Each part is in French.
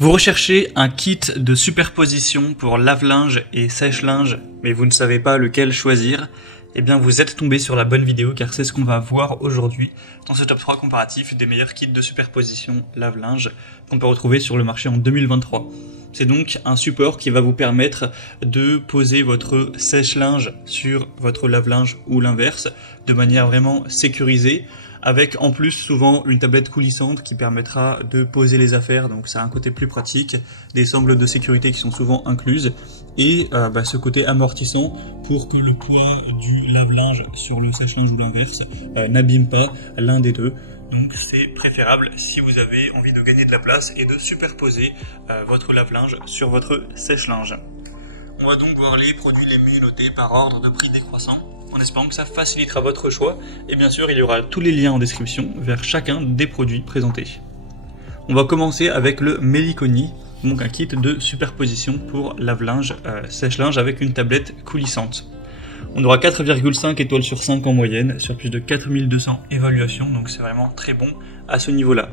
Vous recherchez un kit de superposition pour lave-linge et sèche-linge, mais vous ne savez pas lequel choisir? Eh bien, vous êtes tombé sur la bonne vidéo car c'est ce qu'on va voir aujourd'hui dans ce top 3 comparatif des meilleurs kits de superposition lave-linge qu'on peut retrouver sur le marché en 2023. C'est donc un support qui va vous permettre de poser votre sèche-linge sur votre lave-linge ou l'inverse de manière vraiment sécurisée, avec en plus souvent une tablette coulissante qui permettra de poser les affaires, donc ça a un côté plus pratique, des sangles de sécurité qui sont souvent incluses, et ce côté amortissant pour que le poids du lave-linge sur le sèche-linge ou l'inverse n'abîme pas l'un des deux. Donc c'est préférable si vous avez envie de gagner de la place et de superposer votre lave-linge sur votre sèche-linge. On va donc voir les produits les mieux notés par ordre de prix décroissant, en espérant que ça facilitera votre choix, et bien sûr il y aura tous les liens en description vers chacun des produits présentés. On va commencer avec le Meliconi, donc un kit de superposition pour lave-linge, sèche-linge avec une tablette coulissante. On aura 4,5 étoiles sur 5 en moyenne, sur plus de 4200 évaluations, donc c'est vraiment très bon à ce niveau-là.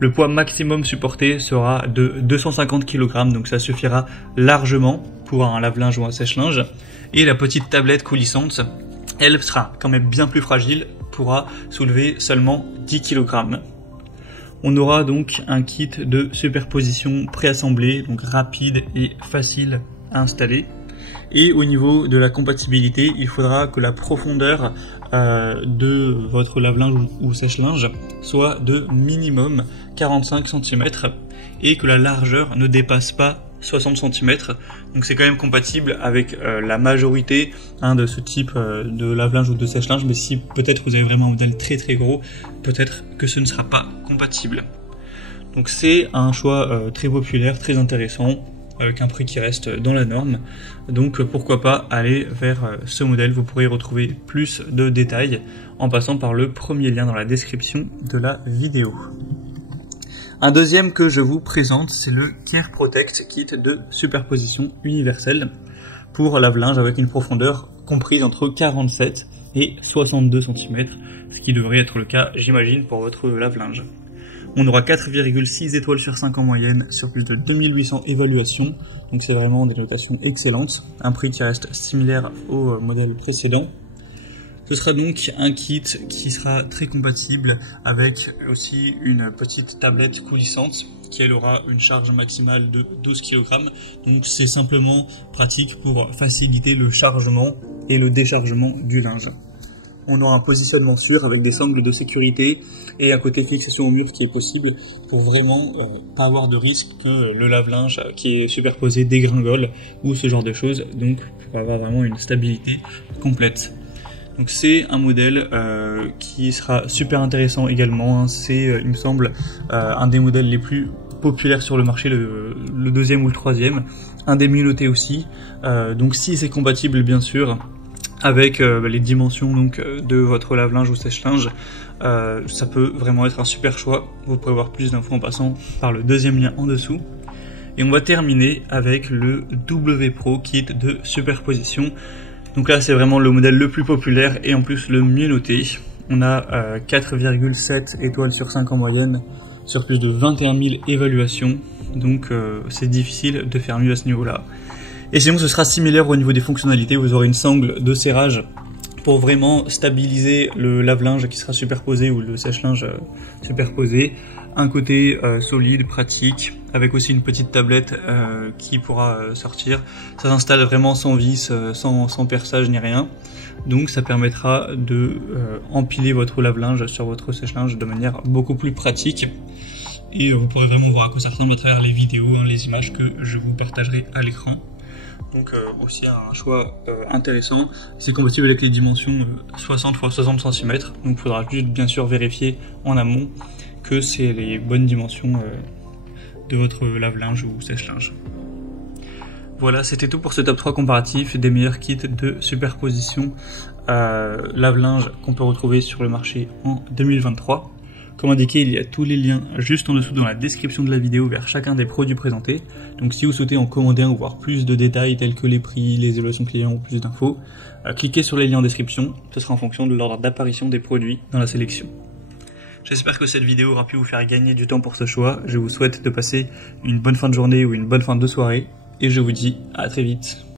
Le poids maximum supporté sera de 250 kg, donc ça suffira largement pour un lave-linge ou un sèche-linge. Et la petite tablette coulissante, elle sera quand même bien plus fragile, pourra soulever seulement 10 kg. On aura donc un kit de superposition préassemblé, donc rapide et facile à installer. Et au niveau de la compatibilité, il faudra que la profondeur de votre lave-linge ou sèche-linge soit de minimum 45 cm et que la largeur ne dépasse pas 60 cm. Donc c'est quand même compatible avec la majorité de ce type de lave-linge ou de sèche-linge, mais si peut-être vous avez vraiment un modèle très très gros, peut-être que ce ne sera pas compatible. Donc c'est un choix très populaire, très intéressant, avec un prix qui reste dans la norme, donc pourquoi pas aller vers ce modèle. Vous pourrez retrouver plus de détails en passant par le premier lien dans la description de la vidéo. Un deuxième que je vous présente, c'est le Care Protect Kit de superposition universelle pour lave-linge avec une profondeur comprise entre 47 et 62 cm, ce qui devrait être le cas, j'imagine, pour votre lave-linge. On aura 4,6 étoiles sur 5 en moyenne sur plus de 2800 évaluations, donc c'est vraiment des notations excellentes, un prix qui reste similaire au modèle précédent. Ce sera donc un kit qui sera très compatible avec aussi une petite tablette coulissante qui elle aura une charge maximale de 12 kg, donc c'est simplement pratique pour faciliter le chargement et le déchargement du linge. On aura un positionnement sûr avec des sangles de sécurité et un côté fixation au mur qui est possible pour vraiment pas avoir de risque que le lave-linge qui est superposé dégringole ou ce genre de choses, donc pour avoir vraiment une stabilité complète. Donc c'est un modèle qui sera super intéressant également, c'est il me semble un des modèles les plus populaires sur le marché, le deuxième ou le troisième, un des mieux notés aussi, donc si c'est compatible bien sûr avec les dimensions donc de votre lave-linge ou sèche-linge, ça peut vraiment être un super choix. Vous pouvez avoir plus d'infos en passant par le deuxième lien en dessous. Et on va terminer avec le W Pro Kit de superposition. Donc là c'est vraiment le modèle le plus populaire et en plus le mieux noté. On a 4,7 étoiles sur 5 en moyenne sur plus de 21 000 évaluations, donc c'est difficile de faire mieux à ce niveau-là. Et sinon ce sera similaire au niveau des fonctionnalités, vous aurez une sangle de serrage pour vraiment stabiliser le lave-linge qui sera superposé ou le sèche-linge superposé, un côté solide, pratique, avec aussi une petite tablette qui pourra sortir. Ça s'installe vraiment sans vis, sans perçage ni rien, donc ça permettra de empiler votre lave-linge sur votre sèche-linge de manière beaucoup plus pratique. Et vous pourrez vraiment voir à quoi ça ressemble à travers les vidéos, les images que je vous partagerai à l'écran. Donc aussi un choix intéressant, c'est compatible avec les dimensions 60 x 60 cm, donc il faudra juste bien sûr vérifier en amont que c'est les bonnes dimensions de votre lave-linge ou sèche-linge. Voilà, c'était tout pour ce top 3 comparatif des meilleurs kits de superposition lave-linge qu'on peut retrouver sur le marché en 2023. Comme indiqué, il y a tous les liens juste en dessous dans la description de la vidéo vers chacun des produits présentés. Donc si vous souhaitez en commander un ou voir plus de détails tels que les prix, les évaluations clients ou plus d'infos, cliquez sur les liens en description, ce sera en fonction de l'ordre d'apparition des produits dans la sélection. J'espère que cette vidéo aura pu vous faire gagner du temps pour ce choix. Je vous souhaite de passer une bonne fin de journée ou une bonne fin de soirée. Et je vous dis à très vite.